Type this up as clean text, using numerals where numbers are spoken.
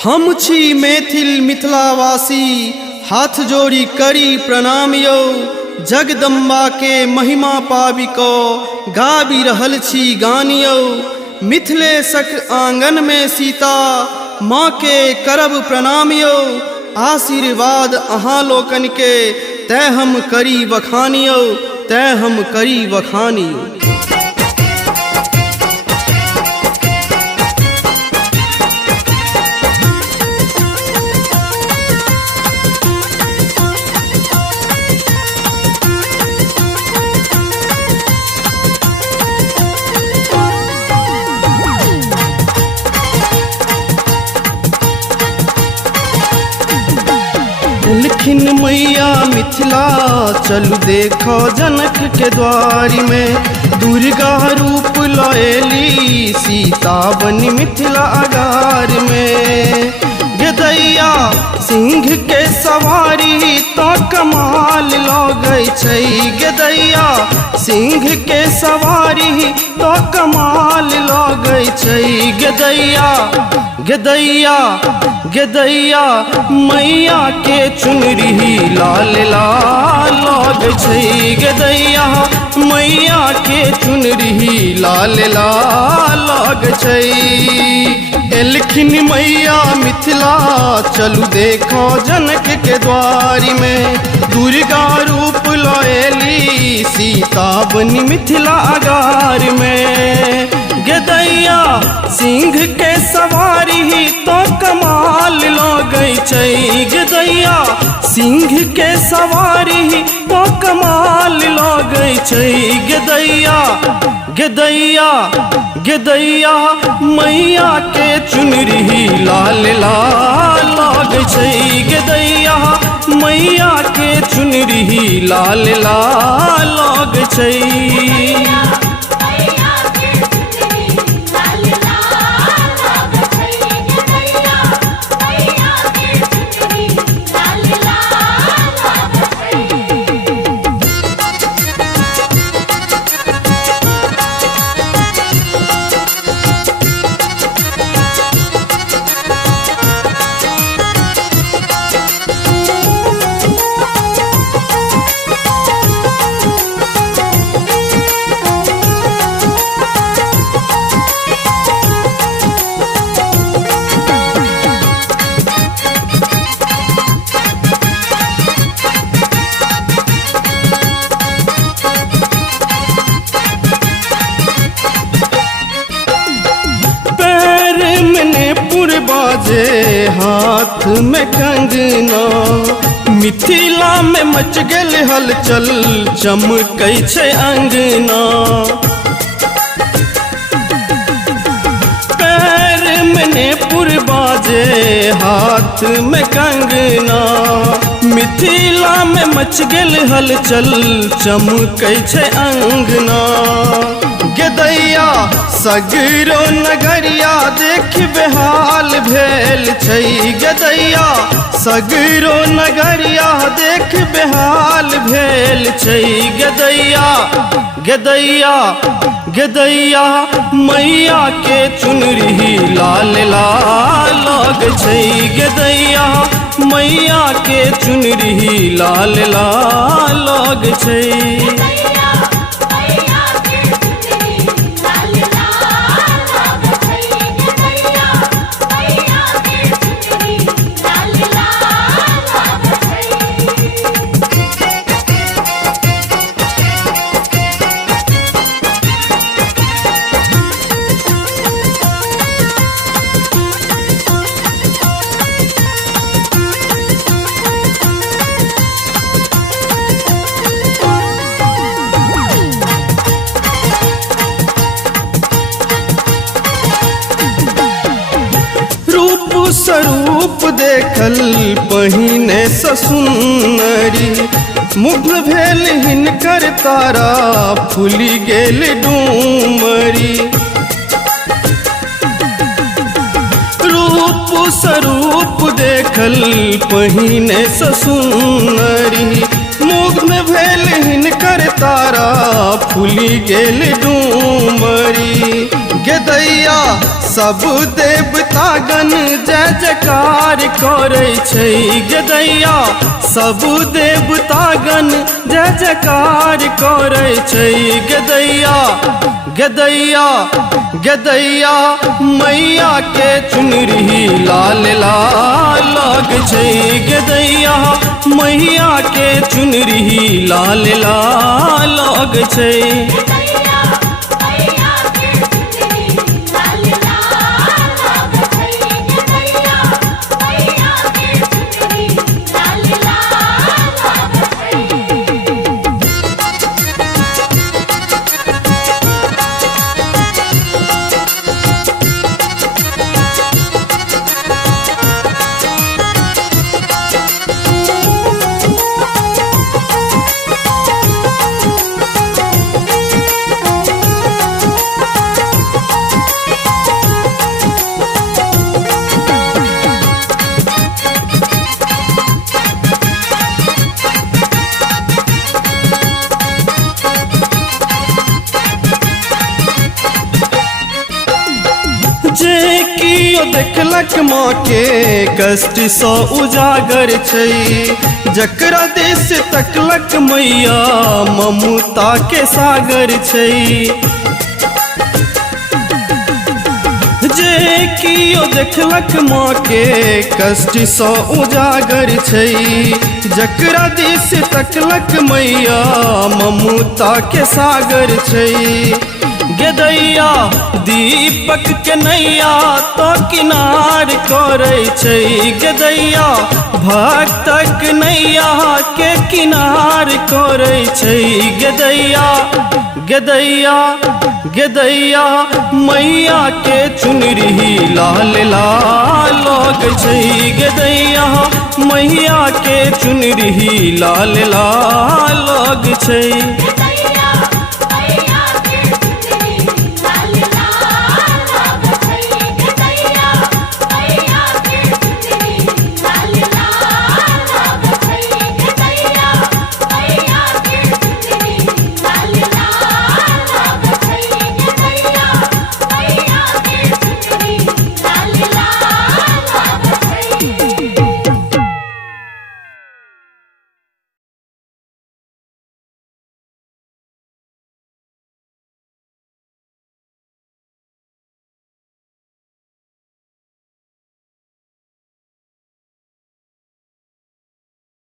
हम छी मैथिल मिथिलावासी, हाथ जोड़ी करी प्रणाम यौ। जगदम्बा के महिमा पाबि को गाबि रहल छी गान यौ। मिथिलेशक आंगन में सीता माँ के करब प्रणाम यौ। आशीर्वाद अहाँ लोकन के तै हम करी बखान यौ, तै हम करी बखान यौ। लिखिन मैया मिथिला चलू देखो जनक के द्वारी में। दुर्गा रूप लएली सीता बनी मिथिला अगार में। गदैया सिंह के सवारी तो कमाल लगै छै। गदैया सिंह के सवारी तो कमाल लगै छै। गदैया गदैया गदैया मैया के चुनरी लाल लाल लगै छै। गदैया मैया के चुनरी लाल लाल लगै छै। एलखिन मैया मिथिला चलू देखो जनक के द्वारी में। दुर्गा रूप लएली सीता बनी मिथिला अगार में। गदैया सिंह के सवारी तो कमाल लगै छै। गदैया सिंह के सवारी तो कमाल लगै छै। गदैया गदैया गदैया मैया के चुनरी लाल लाल लगै छै। गदैया मैया के चुनरी लाल लाल लगै छै। बाजे हाथ में कंगना, मिथिला में मच गेल हलचल चमकै छै अंगना। पैर में नेपुर बाजे हाथ में कंगना, मिथिला में मच गेल हलचल चमकै छै अंगना। गदैया सगरो नगरिया देख बेहाल भेल छै। गदैया सगरो नगरिया देख बेहाल भेल छै। गदैया गदैया गदैया मैया के चुनरी लाल लाल लगै छै। गदैया मैया के चुनरी लाल लाल लगै छै। स्वरूप देखल पहिने ससुनरी, मुग्ध भेल हिनकर तारा फूली गेल डूमरी। रूप स्वरूप देखल पहिने ससुनरी, मुग्ध भेल हिनकर तारा फूली गेल डूमरी। गदैया सब देवतागण जय जयकार करे छै गदैया सब देवतागण जय जयकार करे छै गदैया गदैया गदैया मैया के चुनरी लाल लाल लाग छै गदैया मैया के चुनरी लाल लाल लाग छै जे कियो देखलक माँ के कष्ट सँ उजागर छै जकरा देश तकलक मैया ममता के सागर छै जे कियो देखलक माँ के कष्ट सँ उजागर छै जकरा देश तकलक मैया ममता के सागर छै गदैया दीपक के नैया तो किनार करे छै गदैया भक्तक नैया के किनार करे छै गदैया गदैया गदैया मैया के चुनरी लाल लाल लाग छै गदैया मैया के चुनरी लाल लाल लाग छै।